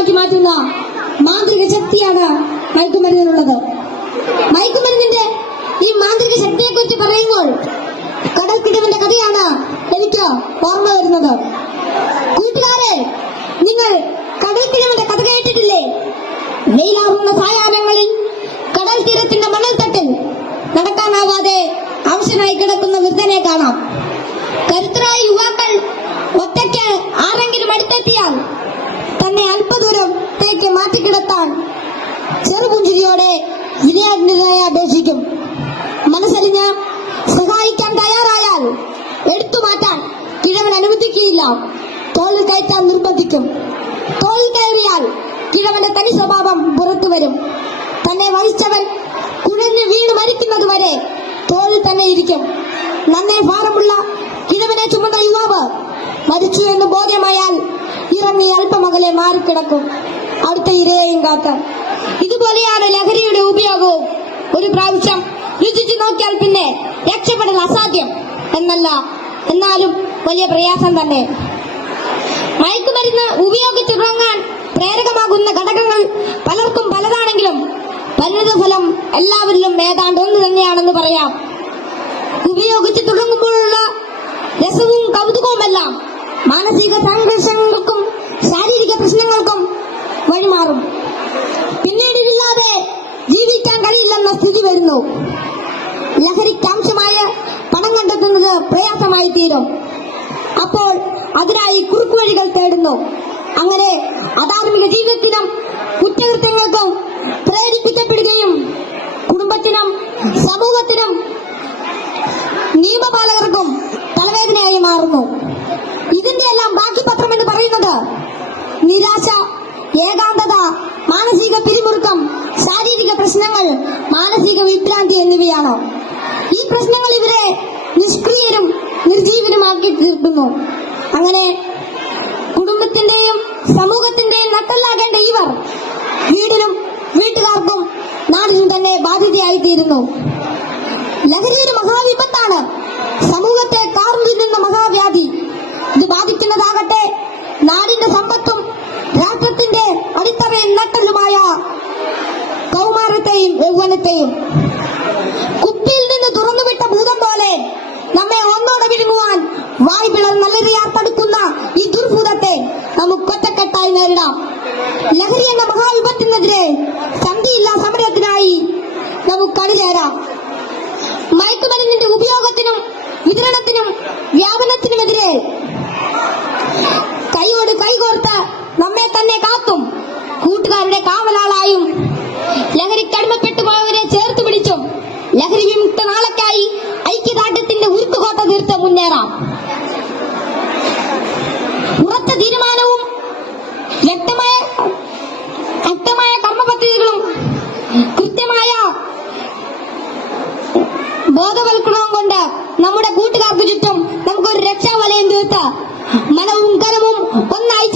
അടിമയുമാക്കി മാറ്റുന്ന മാന്ത്രിക ശക്തിയാണ് മയക്കുമരുന്നിനുള്ളത്. മയക്കുമരുന്നിന്റെ ഈ മാന്ത്രിക ശക്തിയെ കുറിച്ച് പറയുമ്പോൾ കടൽക്കിടവിന്റെ കഥയാണ് എനിക്ക് ഓർമ്മ വരുന്നത്. കൂട്ടുകാരെ നിങ്ങൾ കടൽക്കിടവിന്റെ കഥ കേട്ടിട്ടില്ലേ? വെയിലാവുന്ന സായാഹ്നങ്ങളിൽ കടൽ തീരത്തിന്റെ മണൽത്തട്ടിൽ നടക്കാനാവാതെ അവശനായി കിടക്കുന്ന വൃദ്ധനെ കാണാം. അപേക്ഷിക്കും. മനസ്സലിഞ്ഞ് സഹായിക്കാൻ തയ്യാറായാൽ എടുത്തു മാറ്റാൻ കിഴവൻ അനുവദിക്കുകയില്ല. തോളിൽ കയറ്റാൻ നിർബന്ധിക്കും. തോളിൽ കയറിയാൽ കിഴവന്റെ തനി സ്വഭാവം പുറത്തു വരും. തന്നെ വഹിച്ചവൻ കുഴഞ്ഞു വീണ് മരിക്കുന്നത് വരെ തോളിൽ തന്നെ ഇരിക്കും. നന്നേ ഭാരമുള്ള കിഴവനെ ചുമന്ന യുവാവ് മരിച്ചു എന്ന് ബോധ്യമായാൽ ഇറങ്ങി അല്പമകലെ മാറിക്കിടക്കും. അടുത്ത ഇരയെയും കാക്കാൻ ഇതുപോലെയാണ് ലഹരിയുടെ ഉപയോഗവും. ഒരു പ്രാവശ്യം രുചിച്ചു നോക്കിയാൽ പിന്നെ രക്ഷപ്പെടൽ അസാധ്യം എന്നല്ല. എന്നാലും വലിയ പ്രയാസം തന്നെ. മയക്കുമരുന്ന് ഉപയോഗിച്ചു തുടങ്ങാൻ പ്രേരകമാകുന്ന ഘടകങ്ങൾ പലർക്കും പലതാണെങ്കിലും പരിണിതഫലം എല്ലാവരിലും ഏതാണ്ട് ഒന്ന് തന്നെയാണെന്ന് പറയാം. ഉപയോഗിച്ച് തുടങ്ങുമ്പോഴുള്ള രസവും കൗതുകവുമെല്ലാം മാനസിക സംഘർഷങ്ങൾക്കും ശാരീരിക പ്രശ്നങ്ങൾക്കും വഴിമാറും. പിന്നീടില്ലാതെ ജീവിക്കാൻ ജീവിക്കാൻ കഴിയില്ലെന്ന സ്ഥിതി വരുന്നു. ലഹരിക്കാംശമായ പണം കണ്ടെത്തുന്നത് പ്രയാസമായി തീരും. അപ്പോൾ അതിനായി കുറുക്കുവഴികൾ തേടുന്നു. അങ്ങനെ അധാർമിക ജീവിതത്തിനും കുറ്റകൃത്യങ്ങൾക്കും പ്രേരിപ്പിക്കപ്പെടുകയും കുടുംബത്തിനും സമൂഹത്തിനും നിയമപാലകർക്കും തലവേദനയായി മാറുന്നു. ഇതിന്റെ എല്ലാം ബാക്കി പത്രം എന്ന് പറയുന്നത് നിരാശ ഏകാന്തത മാനസിക പിരിമുറുക്കം ശാരീരിക പ്രശ്നങ്ങൾ മാനസിക വിഭ്രാന്തി എന്നിവയാണ് ഈ പ്രശ്നങ്ങൾ ഇവരെ നിഷ്ക്രിയരും നിർജീവനുമാക്കി തീർക്കുന്നു. അങ്ങനെ കുടുംബത്തിന്റെയും സമൂഹത്തിന്റെയും നട്ടല്ലാകേണ്ട ഇവർ വീടിനും വീട്ടുകാർക്കും നാടിനും തന്നെ ബാധ്യതയായിത്തീരുന്നു. ലഹരി ഒരു മഹാവിപത്താണ് സമൂഹത്തെ കാർന്നു തിന്നുന്ന മഹാവ്യാധി. ഇത് ബാധിക്കുന്നതാകട്ടെ നാടിന്റെ സമ്പത്തും രാഷ്ട്രത്തിന്റെ അടിത്തറയും നട്ടലുമായ കൗമാരത്തെയും യൗവനത്തെയും. കുപ്പിയിൽ നിന്ന് നമ്മെ ഒന്നോടെ വിഴുങ്ങുവാൻ വായ്പകൾ നല്ലറിയാൻ തടുക്കുന്ന ഈ ദുർഭൂതത്തെ നമുക്ക് ഒറ്റക്കെട്ടായി നേരിടാം. ലഹരി എന്ന മഹാവിപത്തിനെതിരെ സന്ധിയില്ലാ സമരത്തിനായി നമുക്ക് അണിലേറാം മയക്കുമരുന്നിന്റെ ഉപയോഗത്തിനും വിതരണത്തിനും വ്യാപനത്തിനുമെതിരെ കൈയോട് കൈകോർത്ത് നമ്മെ തന്നെ കാത്തും. കൂട്ടുകാരുടെ കാവലാളായും ലഹരിക്കടിമപ്പെട്ടു കൃത്യമായ ബോധവൽക്കരണവും കൊണ്ട് നമ്മുടെ കൂട്ടുകാർക്ക് ചുറ്റും നമുക്കൊരു രക്ഷാവലയം തീർത്ത് മനവും കരവും ഒന്നായി